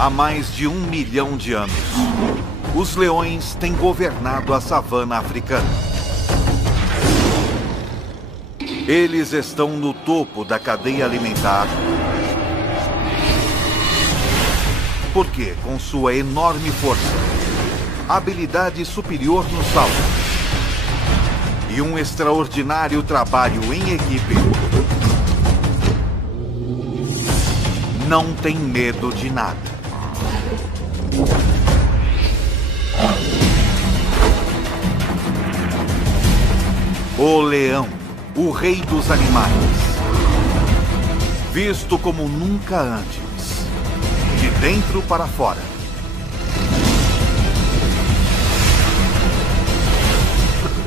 Há mais de 1 milhão de anos, os leões têm governado a savana africana. Eles estão no topo da cadeia alimentar, porque, com sua enorme força, habilidade superior no salto e um extraordinário trabalho em equipe, não tem medo de nada. O leão, o rei dos animais, visto como nunca antes, de dentro para fora.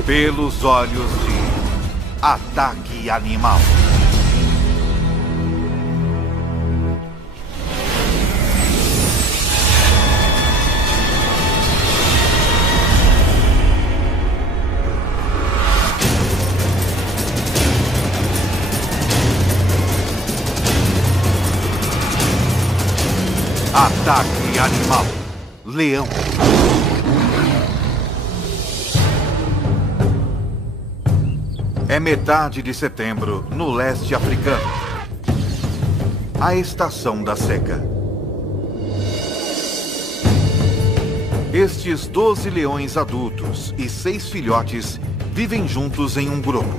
Pelos olhos de Ataque Animal. Ataque Animal. Leão. É metade de setembro, no leste africano. A estação da seca. Estes 12 leões adultos e 6 filhotes vivem juntos em um grupo.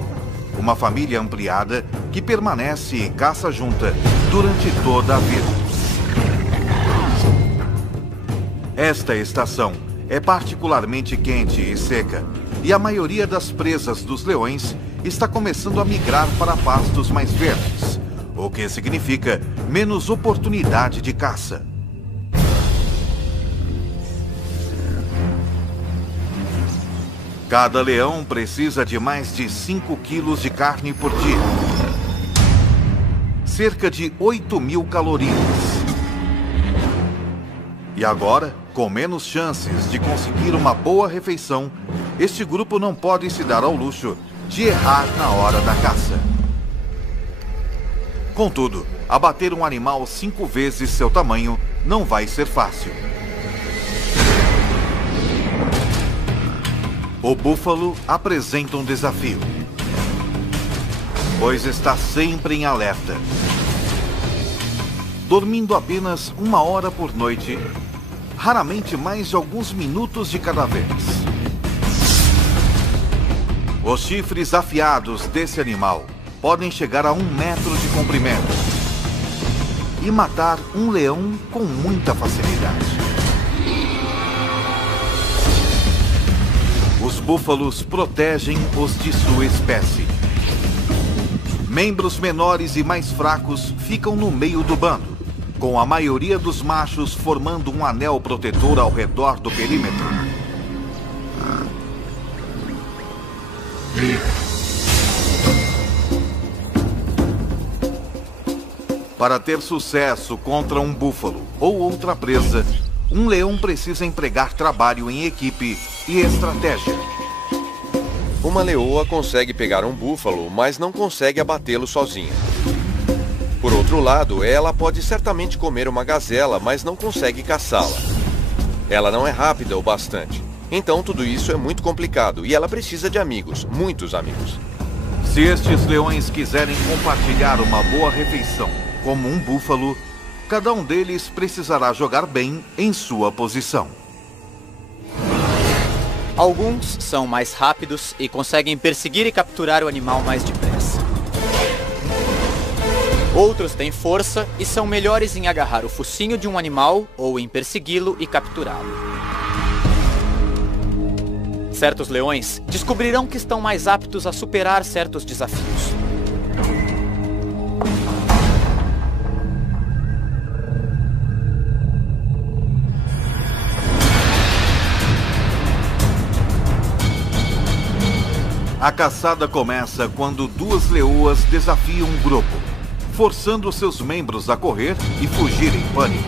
Uma família ampliada que permanece e caça junta durante toda a vida. Esta estação é particularmente quente e seca, e a maioria das presas dos leões está começando a migrar para pastos mais verdes, o que significa menos oportunidade de caça. Cada leão precisa de mais de 5 quilos de carne por dia, cerca de 8.000 calorias. E agora, com menos chances de conseguir uma boa refeição, este grupo não pode se dar ao luxo de errar na hora da caça. Contudo, abater um animal 5 vezes seu tamanho não vai ser fácil. O búfalo apresenta um desafio, pois está sempre em alerta. Dormindo apenas 1 hora por noite, raramente mais de alguns minutos de cada vez. Os chifres afiados desse animal podem chegar a 1 metro de comprimento e matar um leão com muita facilidade. Os búfalos protegem os de sua espécie. Membros menores e mais fracos ficam no meio do bando, com a maioria dos machos formando um anel protetor ao redor do perímetro. Para ter sucesso contra um búfalo ou outra presa, um leão precisa empregar trabalho em equipe e estratégia. Uma leoa consegue pegar um búfalo, mas não consegue abatê-lo sozinha. Por outro lado, ela pode certamente comer uma gazela, mas não consegue caçá-la. Ela não é rápida o bastante. Então tudo isso é muito complicado e ela precisa de amigos, muitos amigos. Se estes leões quiserem compartilhar uma boa refeição, como um búfalo, cada um deles precisará jogar bem em sua posição. Alguns são mais rápidos e conseguem perseguir e capturar o animal mais depressa. Outros têm força e são melhores em agarrar o focinho de um animal ou em persegui-lo e capturá-lo. Certos leões descobrirão que estão mais aptos a superar certos desafios. A caçada começa quando 2 leoas desafiam um grupo, forçando seus membros a correr e fugir em pânico.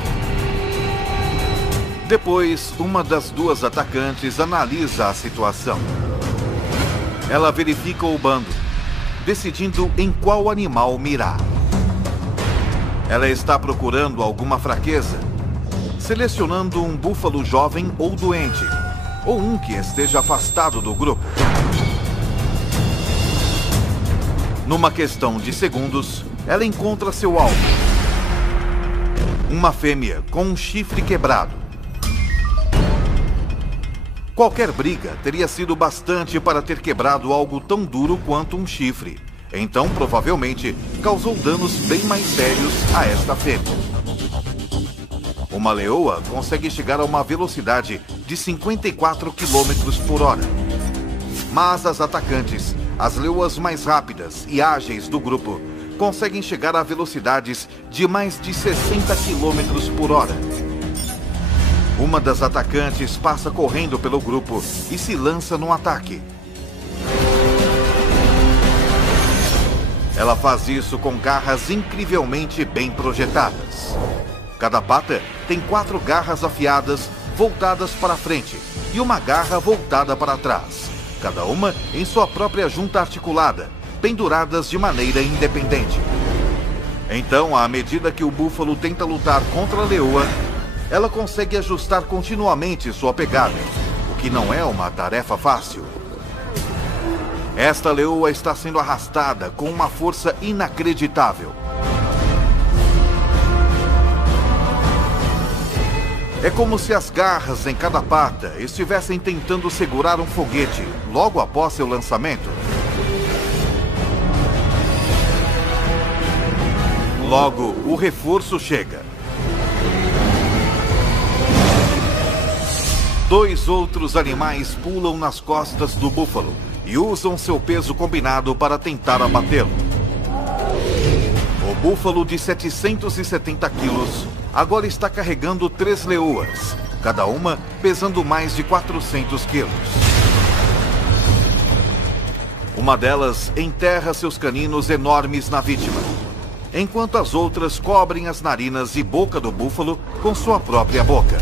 Depois, uma das 2 atacantes analisa a situação. Ela verifica o bando, decidindo em qual animal mirar. Ela está procurando alguma fraqueza, selecionando um búfalo jovem ou doente, ou um que esteja afastado do grupo. Numa questão de segundos, ela encontra seu alvo. Uma fêmea com um chifre quebrado. Qualquer briga teria sido bastante para ter quebrado algo tão duro quanto um chifre. Então, provavelmente, causou danos bem mais sérios a esta fêmea. Uma leoa consegue chegar a uma velocidade de 54 km por hora. Mas as atacantes, as leoas mais rápidas e ágeis do grupo, conseguem chegar a velocidades de mais de 60 km por hora. Uma das atacantes passa correndo pelo grupo e se lança no ataque. Ela faz isso com garras incrivelmente bem projetadas. Cada pata tem 4 garras afiadas voltadas para frente e uma garra voltada para trás, cada uma em sua própria junta articulada, penduradas de maneira independente. Então, à medida que o búfalo tenta lutar contra a leoa, ela consegue ajustar continuamente sua pegada, o que não é uma tarefa fácil. Esta leoa está sendo arrastada com uma força inacreditável. É como se as garras em cada pata estivessem tentando segurar um foguete logo após seu lançamento. Logo, o reforço chega. 2 outros animais pulam nas costas do búfalo e usam seu peso combinado para tentar abatê-lo. O búfalo de 770 quilos agora está carregando 3 leoas, cada uma pesando mais de 400 quilos. Uma delas enterra seus caninos enormes na vítima, enquanto as outras cobrem as narinas e boca do búfalo com sua própria boca.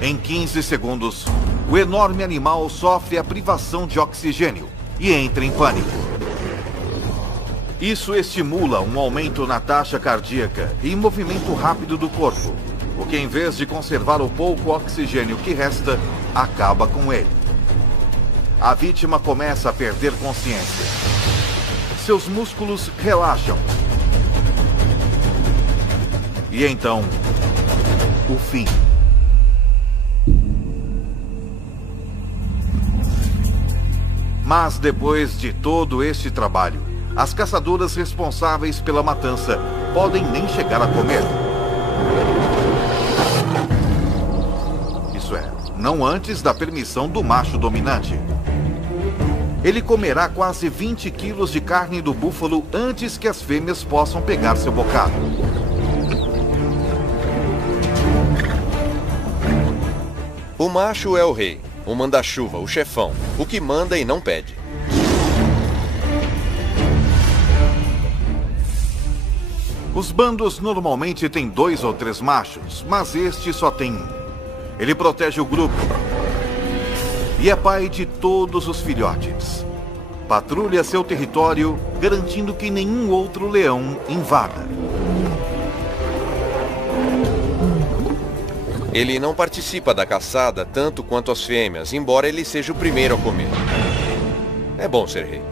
Em 15 segundos, o enorme animal sofre a privação de oxigênio e entra em pânico. Isso estimula um aumento na taxa cardíaca e movimento rápido do corpo, o que, em vez de conservar o pouco oxigênio que resta, acaba com ele. A vítima começa a perder consciência. Seus músculos relaxam. E então, o fim. Mas depois de todo este trabalho, as caçadoras responsáveis pela matança podem nem chegar a comer. Isso é, não antes da permissão do macho dominante. Ele comerá quase 20 quilos de carne do búfalo antes que as fêmeas possam pegar seu bocado. O macho é o rei, o manda-chuva, o chefão, o que manda e não pede. Os bandos normalmente têm 2 ou 3 machos, mas este só tem um. Ele protege o grupo e é pai de todos os filhotes. Patrulha seu território, garantindo que nenhum outro leão invada. Ele não participa da caçada tanto quanto as fêmeas, embora ele seja o primeiro a comer. É bom ser rei.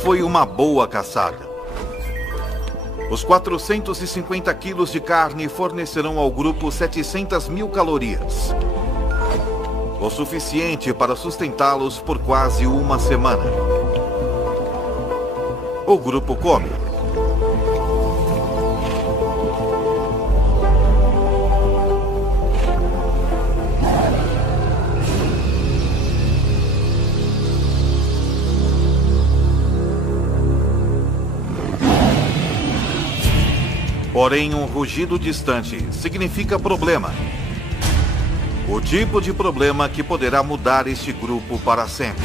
Foi uma boa caçada. Os 450 quilos de carne fornecerão ao grupo 700 mil calorias. O suficiente para sustentá-los por quase uma semana. O grupo come. Porém, um rugido distante significa problema. O tipo de problema que poderá mudar este grupo para sempre.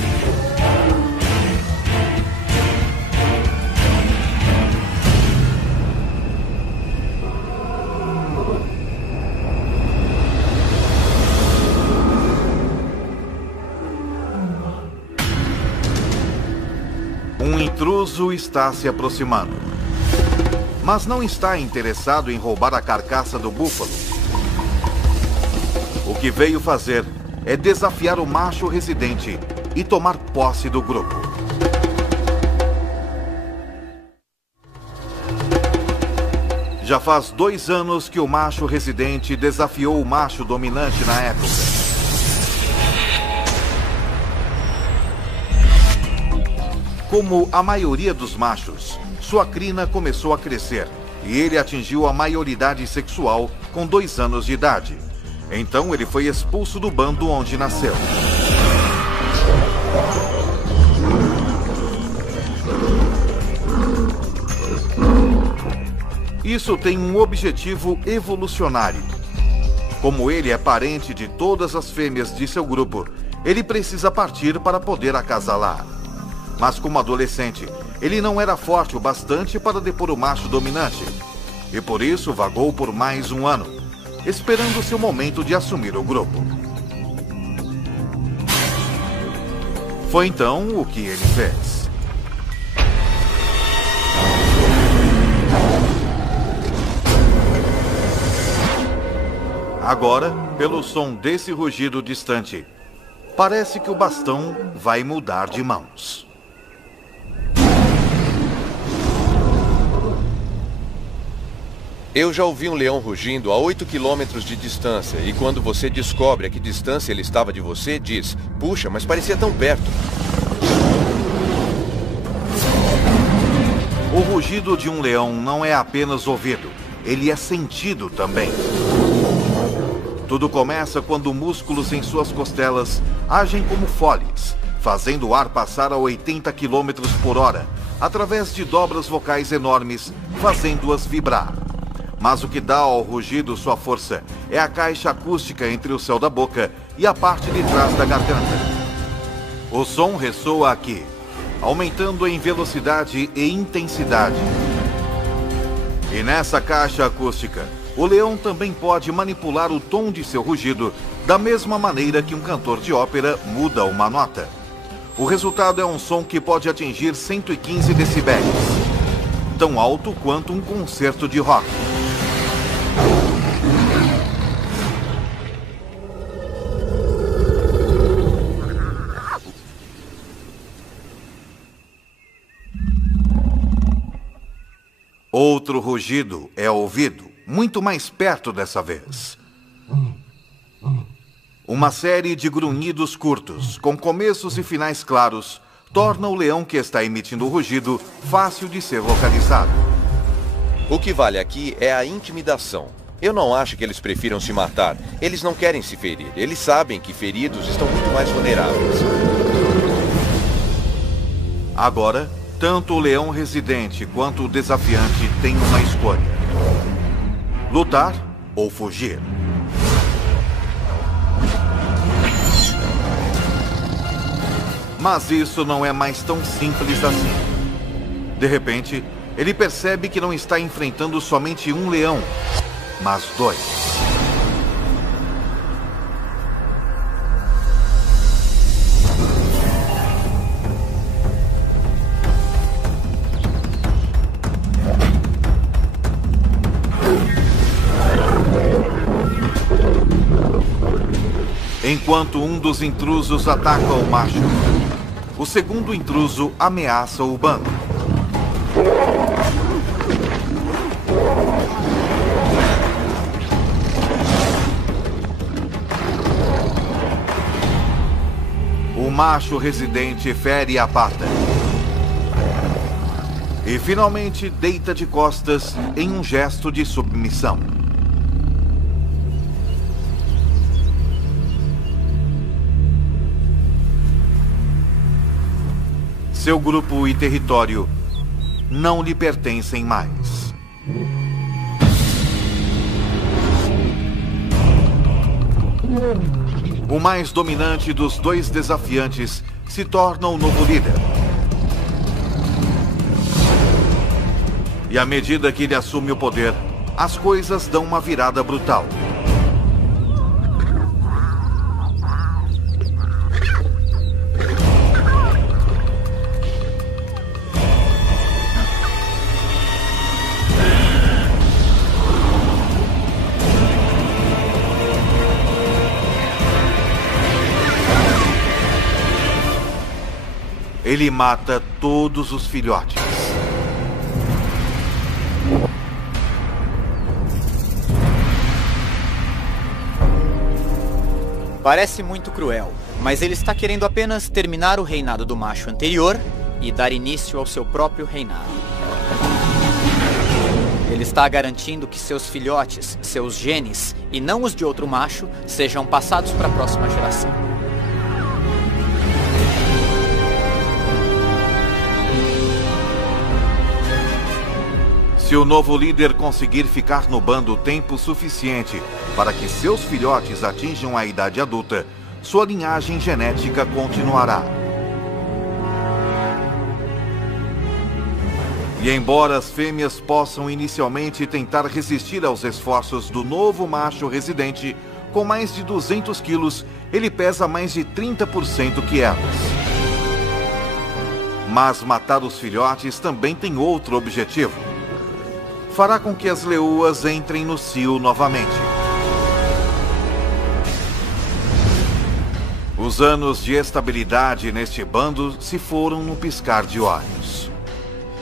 intruso está se aproximando. Mas não está interessado em roubar a carcaça do búfalo. O que veio fazer é desafiar o macho residente e tomar posse do grupo. Já faz 2 anos que o macho residente desafiou o macho dominante na época. Como a maioria dos machos, sua crina começou a crescer e ele atingiu a maioridade sexual com 2 anos de idade. Então ele foi expulso do bando onde nasceu. Isso tem um objetivo evolucionário. Como ele é parente de todas as fêmeas de seu grupo, ele precisa partir para poder acasalar. Mas como adolescente, ele não era forte o bastante para depor o macho dominante. E por isso vagou por mais 1 ano, esperando seu momento de assumir o grupo. Foi então o que ele fez. Agora, pelo som desse rugido distante, parece que o bastão vai mudar de mãos. Eu já ouvi um leão rugindo a 8 quilômetros de distância, e quando você descobre a que distância ele estava de você, diz: puxa, mas parecia tão perto. O rugido de um leão não é apenas ouvido, ele é sentido também. Tudo começa quando músculos em suas costelas agem como foles, fazendo o ar passar a 80 km por hora, através de dobras vocais enormes, fazendo-as vibrar. Mas o que dá ao rugido sua força é a caixa acústica entre o céu da boca e a parte de trás da garganta. O som ressoa aqui, aumentando em velocidade e intensidade. E nessa caixa acústica, o leão também pode manipular o tom de seu rugido da mesma maneira que um cantor de ópera muda uma nota. O resultado é um som que pode atingir 115 decibéis, tão alto quanto um concerto de rock. Outro rugido é ouvido, muito mais perto dessa vez. Uma série de grunhidos curtos, com começos e finais claros, torna o leão que está emitindo o rugido fácil de ser localizado. O que vale aqui é a intimidação. Eu não acho que eles prefiram se matar. Eles não querem se ferir. Eles sabem que feridos estão muito mais vulneráveis. Agora, tanto o leão residente quanto o desafiante têm uma escolha: lutar ou fugir. Mas isso não é mais tão simples assim. De repente, ele percebe que não está enfrentando somente um leão, mas 2. Enquanto um dos intrusos ataca o macho, o segundo intruso ameaça o bando. O macho residente fere a pata e finalmente deita de costas em um gesto de submissão. Seu grupo e território não lhe pertencem mais. O mais dominante dos 2 desafiantes se torna o novo líder. E à medida que ele assume o poder, as coisas dão uma virada brutal. ele mata todos os filhotes. Parece muito cruel, mas ele está querendo apenas terminar o reinado do macho anterior e dar início ao seu próprio reinado. Ele está garantindo que seus filhotes, seus genes, e não os de outro macho, sejam passados para a próxima geração. Se o novo líder conseguir ficar no bando tempo suficiente para que seus filhotes atinjam a idade adulta, sua linhagem genética continuará. E embora as fêmeas possam inicialmente tentar resistir aos esforços do novo macho residente, com mais de 200 quilos, ele pesa mais de 30% que elas. Mas matar os filhotes também tem outro objetivo. Fará com que as leoas entrem no cio novamente. Os anos de estabilidade neste bando se foram no piscar de olhos.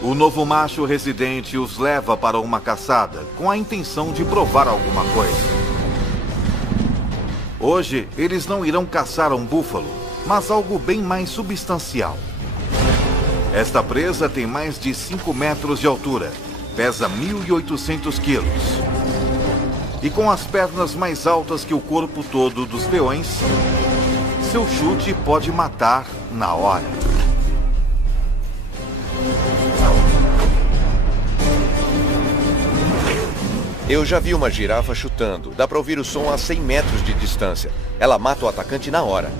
O novo macho residente os leva para uma caçada, com a intenção de provar alguma coisa. Hoje, eles não irão caçar um búfalo, mas algo bem mais substancial. Esta presa tem mais de 5 metros de altura. Pesa 1.800 quilos. E com as pernas mais altas que o corpo todo dos leões, seu chute pode matar na hora. Eu já vi uma girafa chutando. Dá para ouvir o som a 100 metros de distância. Ela mata o atacante na hora.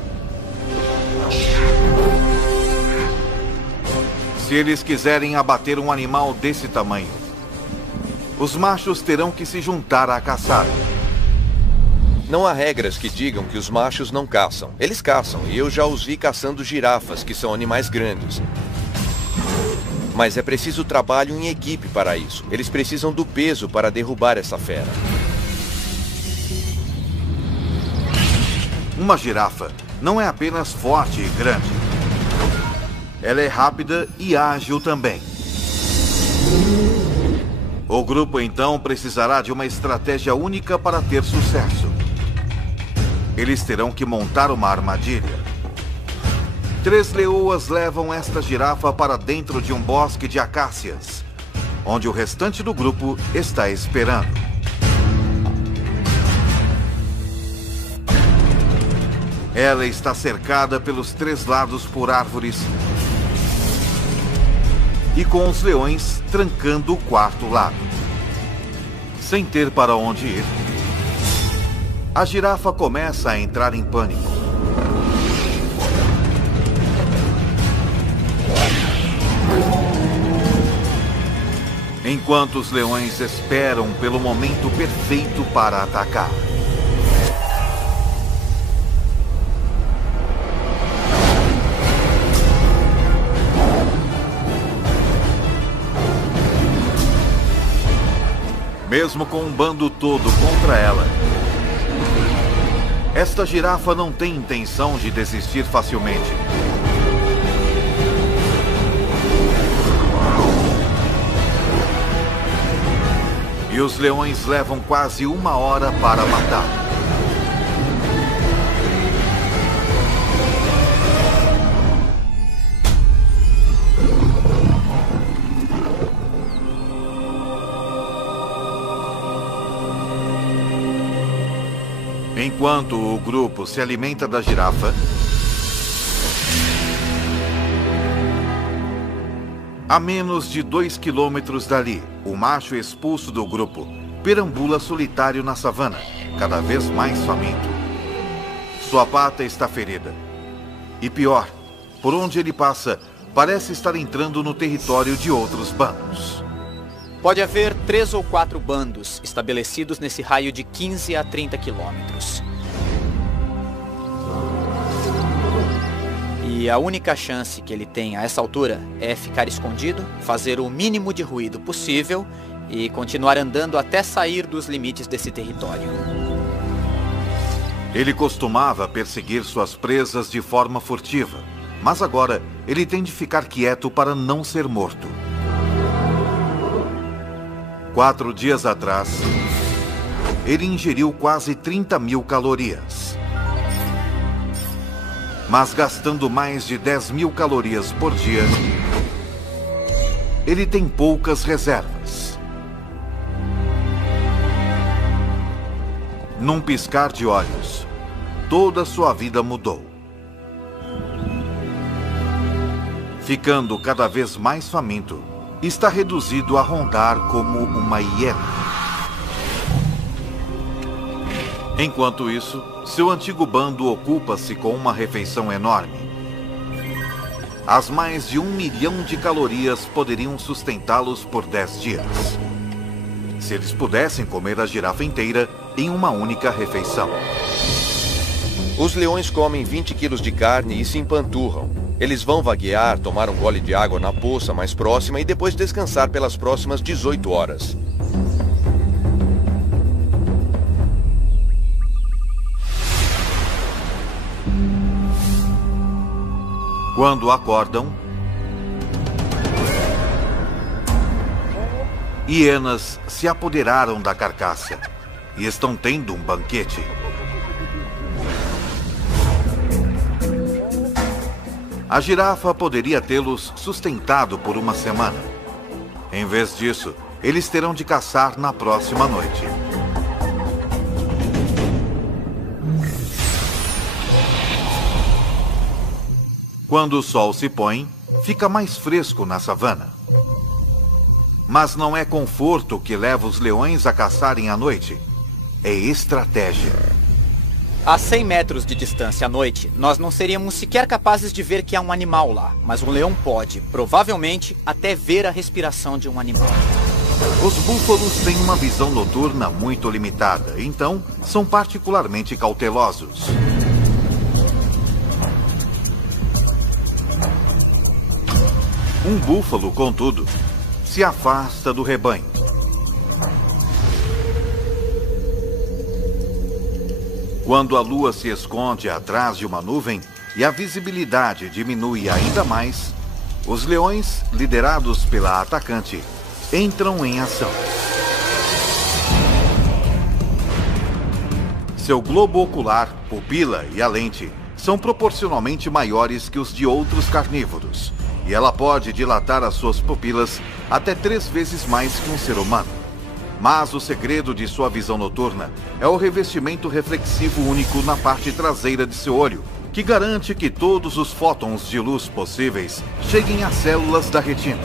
Se eles quiserem abater um animal desse tamanho, os machos terão que se juntar à caçada. Não há regras que digam que os machos não caçam. Eles caçam, e eu já os vi caçando girafas, que são animais grandes. Mas é preciso trabalho em equipe para isso. Eles precisam do peso para derrubar essa fera. Uma girafa não é apenas forte e grande. Ela é rápida e ágil também. O grupo, então, precisará de uma estratégia única para ter sucesso. Eles terão que montar uma armadilha. 3 leoas levam esta girafa para dentro de um bosque de acácias, onde o restante do grupo está esperando. Ela está cercada pelos 3 lados por árvores e com os leões trancando o 4º lado. Sem ter para onde ir, a girafa começa a entrar em pânico. Enquanto os leões esperam pelo momento perfeito para atacar. Mesmo com um bando todo contra ela, esta girafa não tem intenção de desistir facilmente. E os leões levam quase 1 hora para matá-la. Enquanto o grupo se alimenta da girafa, a menos de 2 quilômetros dali, o macho expulso do grupo perambula solitário na savana, cada vez mais faminto. Sua pata está ferida. E pior, por onde ele passa, parece estar entrando no território de outros bandos. Pode haver 3 ou 4 bandos estabelecidos nesse raio de 15 a 30 quilômetros. E a única chance que ele tem a essa altura é ficar escondido, fazer o mínimo de ruído possível e continuar andando até sair dos limites desse território. Ele costumava perseguir suas presas de forma furtiva, Mas agora ele tem de ficar quieto para não ser morto. 4 dias atrás, ele ingeriu quase 30.000 calorias. Mas gastando mais de 10.000 calorias por dia, ele tem poucas reservas. Num piscar de olhos, toda sua vida mudou. Ficando cada vez mais faminto, está reduzido a rondar como uma hiena. Enquanto isso, seu antigo bando ocupa-se com uma refeição enorme. As mais de 1 milhão de calorias poderiam sustentá-los por 10 dias. Se eles pudessem comer a girafa inteira em uma única refeição. Os leões comem 20 quilos de carne e se empanturram. Eles vão vaguear, tomar um gole de água na poça mais próxima e depois descansar pelas próximas 18 horas. Quando acordam, hienas se apoderaram da carcaça e estão tendo um banquete. A girafa poderia tê-los sustentado por uma semana. Em vez disso, eles terão de caçar na próxima noite. Quando o sol se põe, fica mais fresco na savana. Mas não é conforto que leva os leões a caçarem à noite. É estratégia. A 100 metros de distância à noite, nós não seríamos sequer capazes de ver que há um animal lá. Mas um leão pode, provavelmente, até ver a respiração de um animal. Os búfalos têm uma visão noturna muito limitada, então são particularmente cautelosos. Um búfalo, contudo, se afasta do rebanho. Quando a lua se esconde atrás de uma nuvem e a visibilidade diminui ainda mais, os leões, liderados pela atacante, entram em ação. Seu globo ocular, pupila e a lente são proporcionalmente maiores que os de outros carnívoros, e ela pode dilatar as suas pupilas até 3 vezes mais que um ser humano. Mas o segredo de sua visão noturna é o revestimento reflexivo único na parte traseira de seu olho, que garante que todos os fótons de luz possíveis cheguem às células da retina.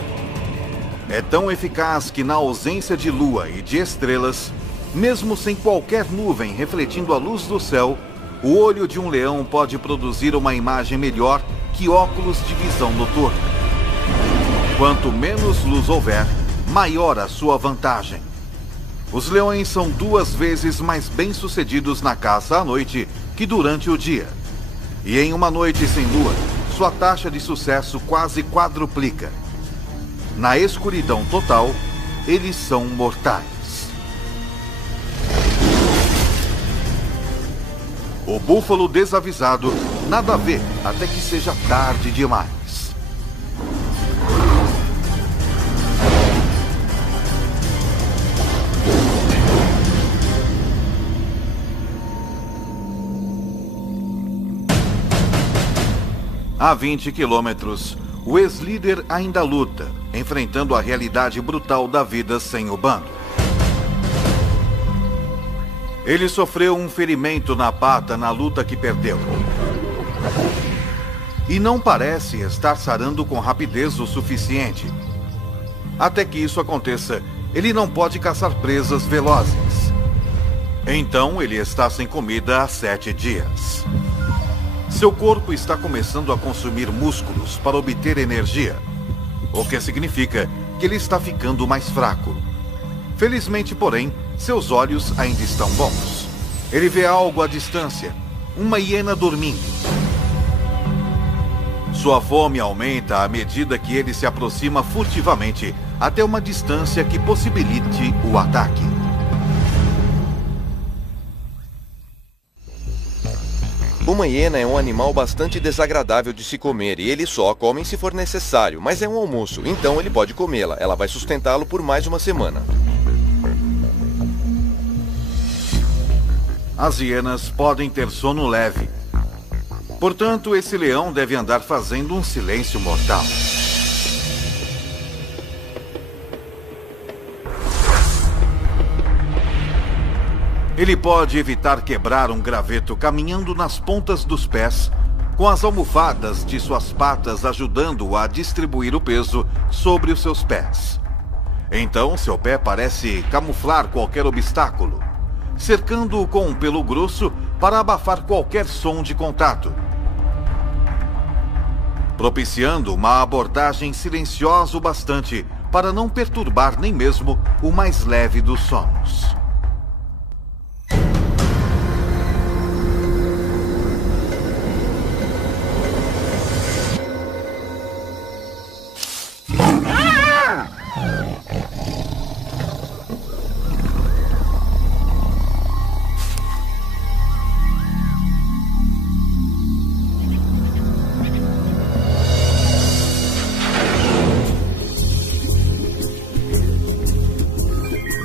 É tão eficaz que, na ausência de lua e de estrelas, mesmo sem qualquer nuvem refletindo a luz do céu, o olho de um leão pode produzir uma imagem melhor que óculos de visão noturna. Quanto menos luz houver, maior a sua vantagem. Os leões são 2 vezes mais bem-sucedidos na caça à noite que durante o dia. E em uma noite sem lua, sua taxa de sucesso quase quadruplica. Na escuridão total, eles são mortais. O búfalo desavisado nada vê até que seja tarde demais. A 20 quilômetros, o ex-líder ainda luta, enfrentando a realidade brutal da vida sem o bando. Ele sofreu um ferimento na pata na luta que perdeu. E não parece estar sarando com rapidez o suficiente. Até que isso aconteça, ele não pode caçar presas velozes. Então ele está sem comida há 7 dias. Seu corpo está começando a consumir músculos para obter energia, o que significa que ele está ficando mais fraco. Felizmente, porém, seus olhos ainda estão bons. Ele vê algo à distância, uma hiena dormindo. Sua fome aumenta à medida que ele se aproxima furtivamente até uma distância que possibilite o ataque. Uma hiena é um animal bastante desagradável de se comer e eles só comem se for necessário, mas é um almoço, então ele pode comê-la. Ela vai sustentá-lo por mais uma semana. As hienas podem ter sono leve. Portanto, esse leão deve andar fazendo um silêncio mortal. Ele pode evitar quebrar um graveto caminhando nas pontas dos pés, com as almofadas de suas patas ajudando-o a distribuir o peso sobre os seus pés. Então, seu pé parece camuflar qualquer obstáculo, cercando-o com um pelo grosso para abafar qualquer som de contato, propiciando uma abordagem silenciosa o bastante para não perturbar nem mesmo o mais leve dos sonos.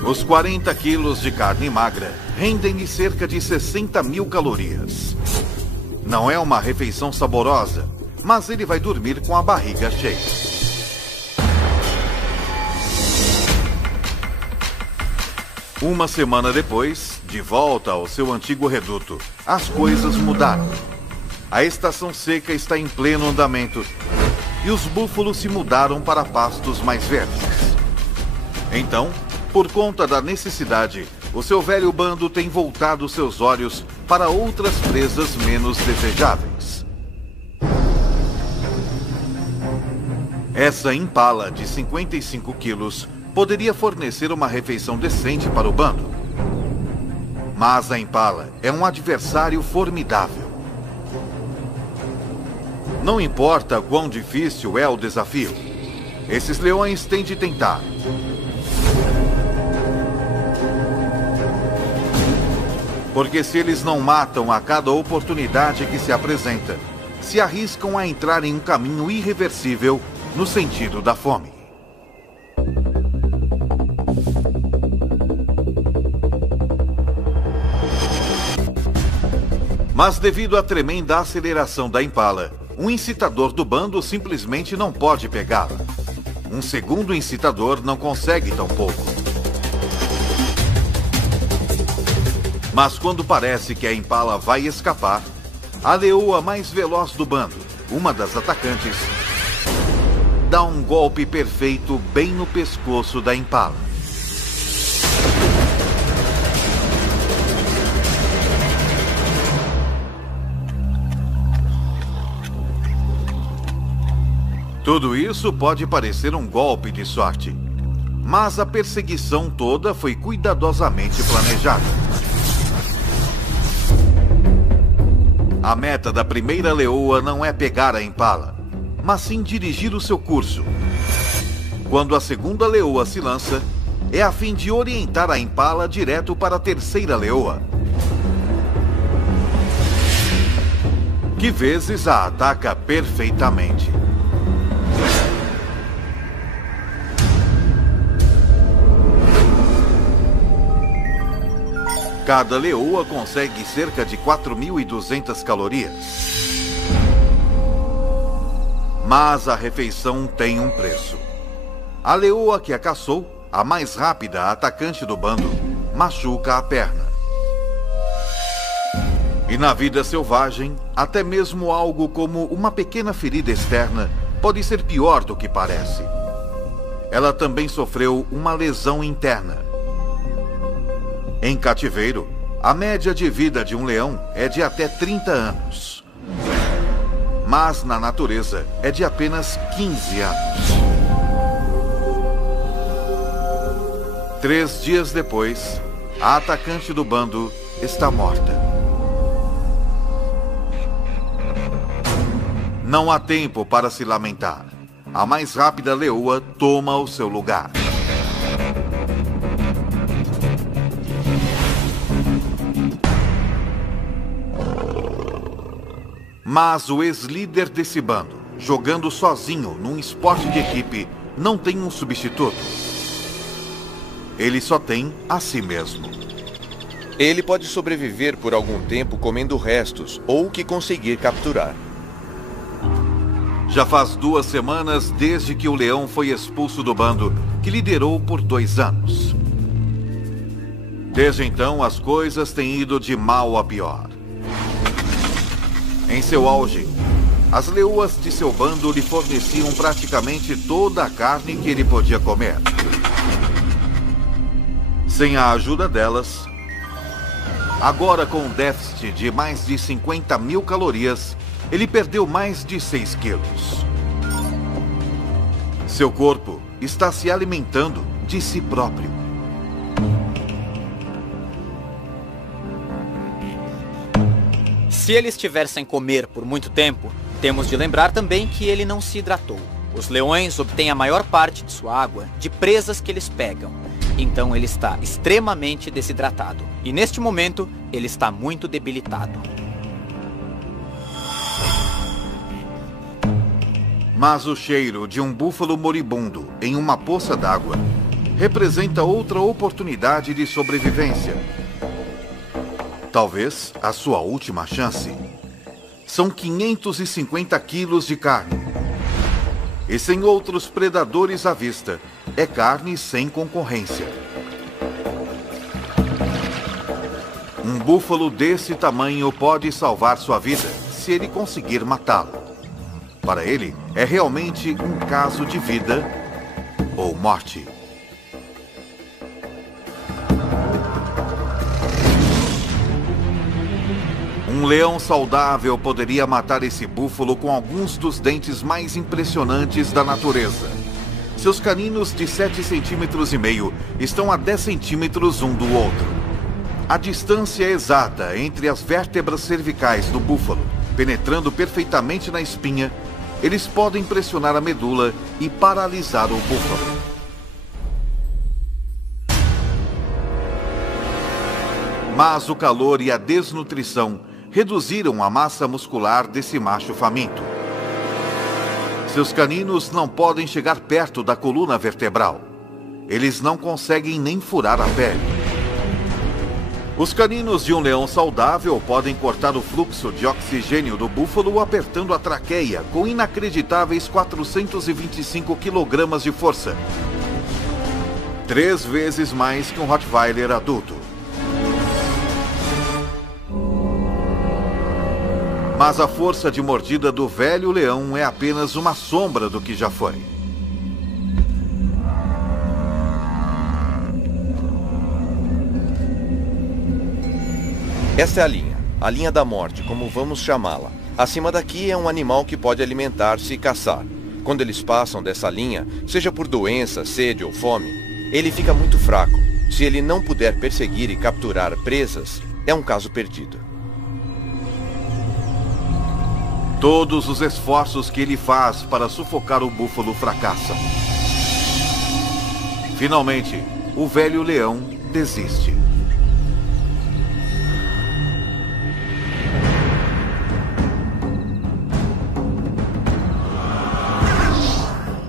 Os 40 quilos de carne magra rendem-lhe cerca de 60 mil calorias. Não é uma refeição saborosa, mas ele vai dormir com a barriga cheia. Uma semana depois, de volta ao seu antigo reduto, as coisas mudaram. A estação seca está em pleno andamento e os búfalos se mudaram para pastos mais verdes. Então, por conta da necessidade, o seu velho bando tem voltado seus olhos para outras presas menos desejáveis. Essa impala de 55 quilos poderia fornecer uma refeição decente para o bando. Mas a impala é um adversário formidável. Não importa quão difícil é o desafio, esses leões têm de tentar. Porque se eles não matam a cada oportunidade que se apresenta, se arriscam a entrar em um caminho irreversível no sentido da fome. Mas devido à tremenda aceleração da impala, um incitador do bando simplesmente não pode pegá-la. Um segundo incitador não consegue tão pouco. Mas quando parece que a impala vai escapar, a leoa mais veloz do bando, uma das atacantes, dá um golpe perfeito bem no pescoço da impala. Tudo isso pode parecer um golpe de sorte, mas a perseguição toda foi cuidadosamente planejada. A meta da primeira leoa não é pegar a impala, mas sim dirigir o seu curso. Quando a segunda leoa se lança, é a fim de orientar a impala direto para a terceira leoa, que vezes a ataca perfeitamente. Cada leoa consegue cerca de 4.200 calorias. Mas a refeição tem um preço. A leoa que a caçou, a mais rápida atacante do bando, machuca a perna. E na vida selvagem, até mesmo algo como uma pequena ferida externa pode ser pior do que parece. Ela também sofreu uma lesão interna. Em cativeiro, a média de vida de um leão é de até 30 anos. Mas na natureza é de apenas 15 anos. 3 dias depois, a atacante do bando está morta. Não há tempo para se lamentar. A mais rápida leoa toma o seu lugar. Mas o ex-líder desse bando, jogando sozinho num esporte de equipe, não tem um substituto. Ele só tem a si mesmo. Ele pode sobreviver por algum tempo comendo restos ou o que conseguir capturar. Já faz 2 semanas desde que o leão foi expulso do bando, que liderou por 2 anos. Desde então, as coisas têm ido de mal a pior. Em seu auge, as leoas de seu bando lhe forneciam praticamente toda a carne que ele podia comer. Sem a ajuda delas, agora com um déficit de mais de 50.000 calorias, ele perdeu mais de 6 quilos. Seu corpo está se alimentando de si próprio. Se ele estiver sem comer por muito tempo, temos de lembrar também que ele não se hidratou. Os leões obtêm a maior parte de sua água de presas que eles pegam. Então ele está extremamente desidratado. E neste momento, ele está muito debilitado. Mas o cheiro de um búfalo moribundo em uma poça d'água representa outra oportunidade de sobrevivência. Talvez a sua última chance. São 550 quilos de carne. E sem outros predadores à vista, é carne sem concorrência. Um búfalo desse tamanho pode salvar sua vida se ele conseguir matá-lo. Para ele, é realmente um caso de vida ou morte. Um leão saudável poderia matar esse búfalo com alguns dos dentes mais impressionantes da natureza. Seus caninos de 7,5 centímetros estão a 10 centímetros um do outro. A distância exata entre as vértebras cervicais do búfalo, penetrando perfeitamente na espinha, eles podem pressionar a medula e paralisar o búfalo. Mas o calor e a desnutrição reduziram a massa muscular desse macho faminto. Seus caninos não podem chegar perto da coluna vertebral. Eles não conseguem nem furar a pele. Os caninos de um leão saudável podem cortar o fluxo de oxigênio do búfalo apertando a traqueia com inacreditáveis 425 kg de força. 3 vezes mais que um Rottweiler adulto. Mas a força de mordida do velho leão é apenas uma sombra do que já foi. Esta é a linha da morte, como vamos chamá-la. Acima daqui é um animal que pode alimentar-se e caçar. Quando eles passam dessa linha, seja por doença, sede ou fome, ele fica muito fraco. Se ele não puder perseguir e capturar presas, é um caso perdido. Todos os esforços que ele faz para sufocar o búfalo fracassam. Finalmente, o velho leão desiste.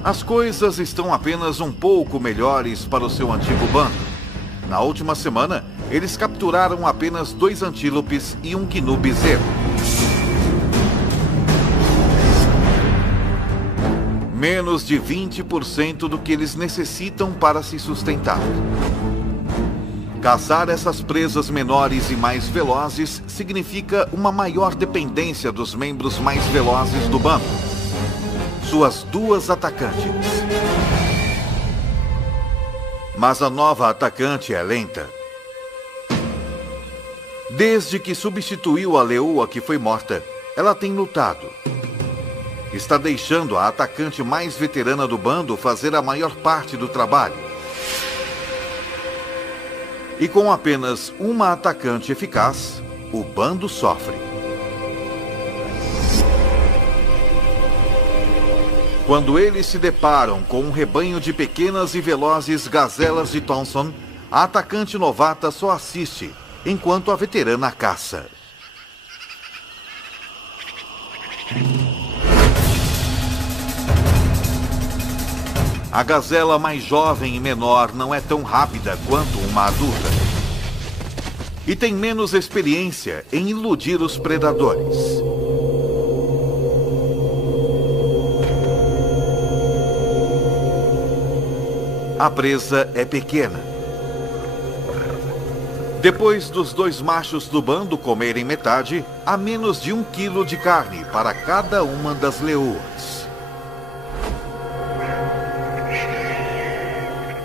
As coisas estão apenas um pouco melhores para o seu antigo bando. Na última semana, eles capturaram apenas 2 antílopes e um quinu bezerro. Menos de 20% do que eles necessitam para se sustentar. Caçar essas presas menores e mais velozes significa uma maior dependência dos membros mais velozes do bando. Suas 2 atacantes. Mas a nova atacante é lenta. Desde que substituiu a leoa que foi morta, ela tem lutado. Está deixando a atacante mais veterana do bando fazer a maior parte do trabalho. E com apenas uma atacante eficaz, o bando sofre. Quando eles se deparam com um rebanho de pequenas e velozes gazelas de Thompson, a atacante novata só assiste, enquanto a veterana caça. A gazela mais jovem e menor não é tão rápida quanto uma adulta. E tem menos experiência em iludir os predadores. A presa é pequena. Depois dos dois machos do bando comerem metade, há menos de 1 quilo de carne para cada uma das leoas.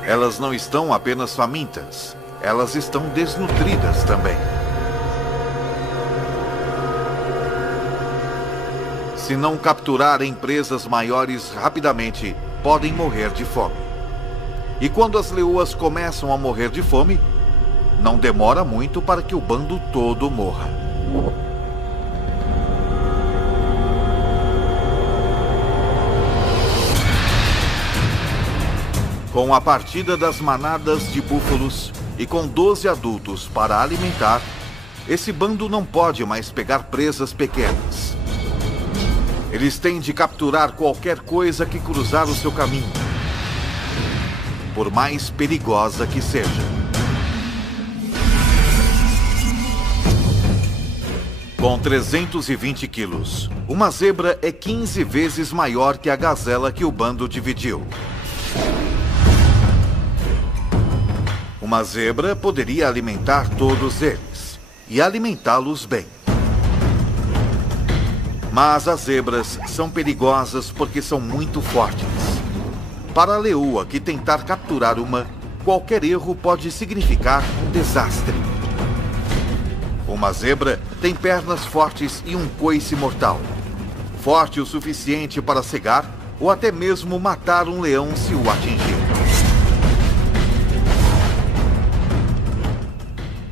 Elas não estão apenas famintas, elas estão desnutridas também. Se não capturarem presas maiores rapidamente, podem morrer de fome. E quando as leoas começam a morrer de fome, não demora muito para que o bando todo morra. Com a partida das manadas de búfalos e com 12 adultos para alimentar, esse bando não pode mais pegar presas pequenas. Eles têm de capturar qualquer coisa que cruzar o seu caminho, por mais perigosa que seja. Com 320 quilos, uma zebra é 15 vezes maior que a gazela que o bando dividiu. Uma zebra poderia alimentar todos eles, e alimentá-los bem. Mas as zebras são perigosas porque são muito fortes. Para a leoa que tentar capturar uma, qualquer erro pode significar um desastre. Uma zebra tem pernas fortes e um coice mortal. Forte o suficiente para cegar ou até mesmo matar um leão se o atingir.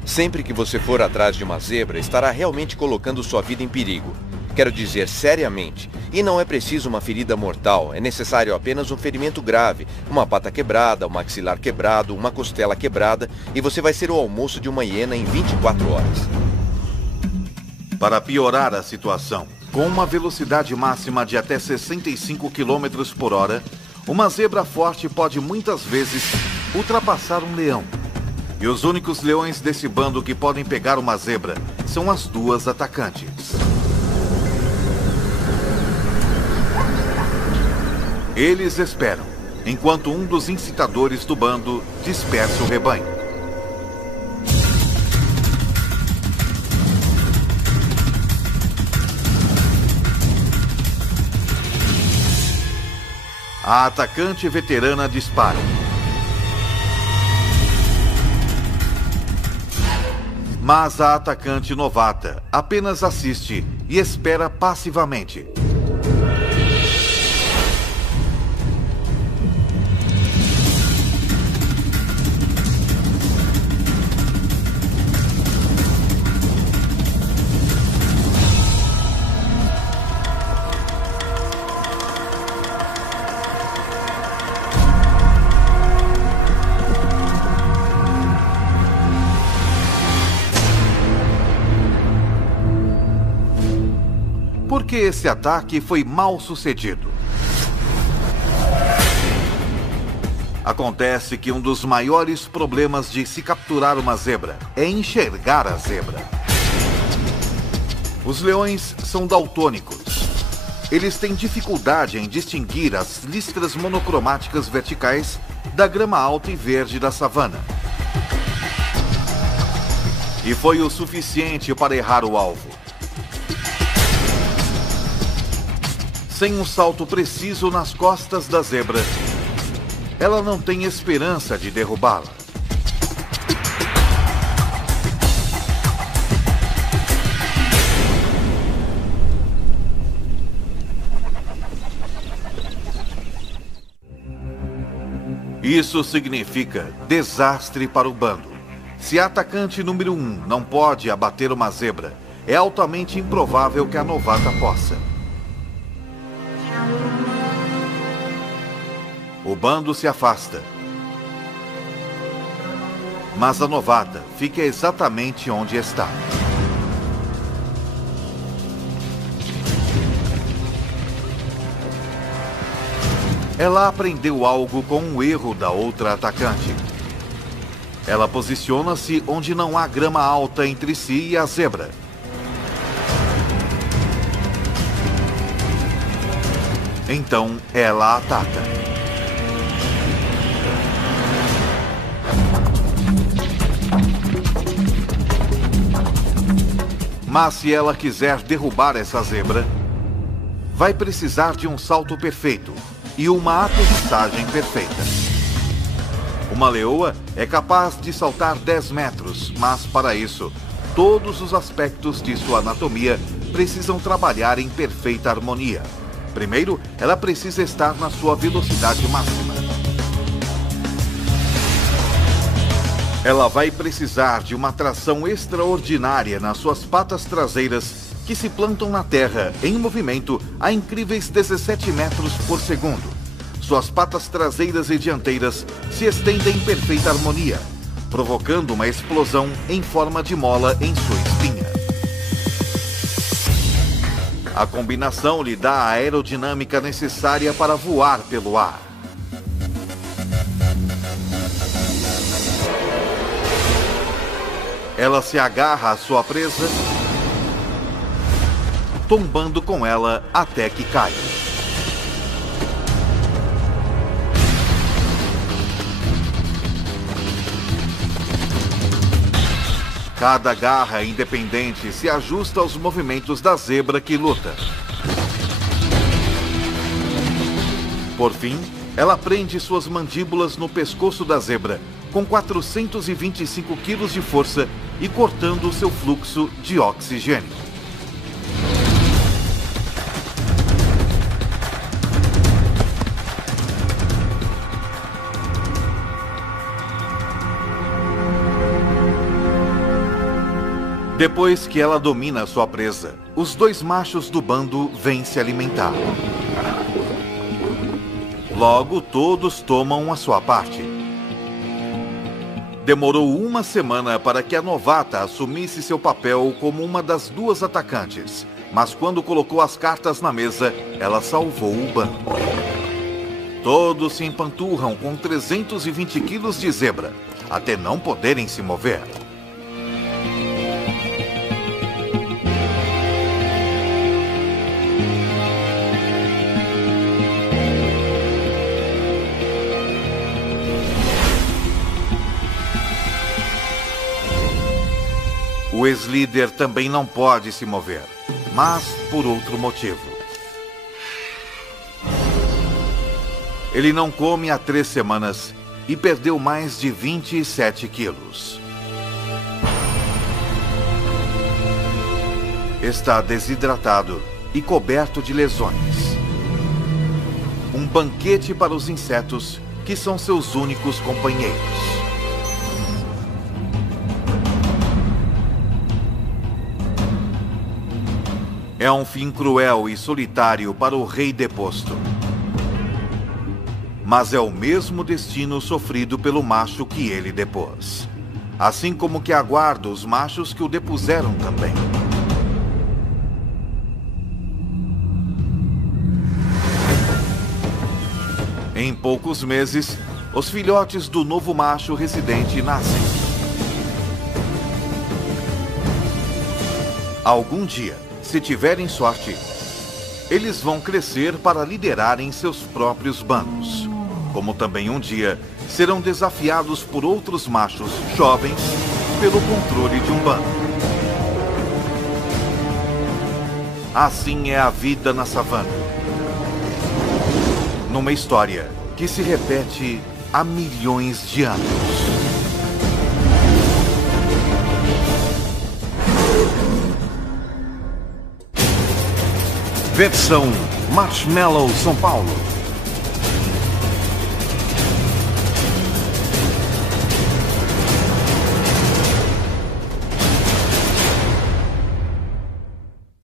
Sempre que você for atrás de uma zebra, estará realmente colocando sua vida em perigo. Quero dizer, seriamente. E não é preciso uma ferida mortal, é necessário apenas um ferimento grave, uma pata quebrada, um maxilar quebrado, uma costela quebrada, e você vai ser o almoço de uma hiena em 24 horas. Para piorar a situação, com uma velocidade máxima de até 65 km por hora, uma zebra forte pode muitas vezes ultrapassar um leão. E os únicos leões desse bando que podem pegar uma zebra são as duas atacantes. Eles esperam, enquanto um dos incitadores do bando dispersa o rebanho. A atacante veterana dispara. Mas a atacante novata apenas assiste e espera passivamente. Por que esse ataque foi mal sucedido? Acontece que um dos maiores problemas de se capturar uma zebra é enxergar a zebra. Os leões são daltônicos. Eles têm dificuldade em distinguir as listras monocromáticas verticais da grama alta e verde da savana. E foi o suficiente para errar o alvo. Sem um salto preciso nas costas da zebra, ela não tem esperança de derrubá-la. Isso significa desastre para o bando. Se a atacante número 1 não pode abater uma zebra, é altamente improvável que a novata possa. O bando se afasta. Mas a novata fica exatamente onde está. ela aprendeu algo com um erro da outra atacante. Ela posiciona-se onde não há grama alta entre si e a zebra. Então ela ataca. Mas se ela quiser derrubar essa zebra, vai precisar de um salto perfeito e uma aterrissagem perfeita. Uma leoa é capaz de saltar 10 metros, mas para isso, todos os aspectos de sua anatomia precisam trabalhar em perfeita harmonia. Primeiro, ela precisa estar na sua velocidade máxima. Ela vai precisar de uma tração extraordinária nas suas patas traseiras, que se plantam na terra em movimento a incríveis 17 metros por segundo. Suas patas traseiras e dianteiras se estendem em perfeita harmonia, provocando uma explosão em forma de mola em sua espinha. A combinação lhe dá a aerodinâmica necessária para voar pelo ar. Ela se agarra à sua presa, tombando com ela até que cai. Cada garra independente se ajusta aos movimentos da zebra que luta. Por fim, ela prende suas mandíbulas no pescoço da zebra, com 425 quilos de força e cortando o seu fluxo de oxigênio. Depois que ela domina sua presa, os dois machos do bando vêm se alimentar. Logo, todos tomam a sua parte. Demorou uma semana para que a novata assumisse seu papel como uma das duas atacantes, mas quando colocou as cartas na mesa, ela salvou o bando. Todos se empanturram com 320 quilos de zebra, até não poderem se mover. O ex-líder também não pode se mover, mas por outro motivo. Ele não come há 3 semanas e perdeu mais de 27 quilos. Está desidratado e coberto de lesões. Um banquete para os insetos, que são seus únicos companheiros. É um fim cruel e solitário para o rei deposto. Mas é o mesmo destino sofrido pelo macho que ele depôs. Assim como que aguarda os machos que o depuseram também. Em poucos meses, os filhotes do novo macho residente nascem. Algum dia, se tiverem sorte, eles vão crescer para liderarem seus próprios bandos. Como também um dia serão desafiados por outros machos jovens pelo controle de um bando. Assim é a vida na savana. Numa história que se repete há milhões de anos. Versão Marshmallow São Paulo.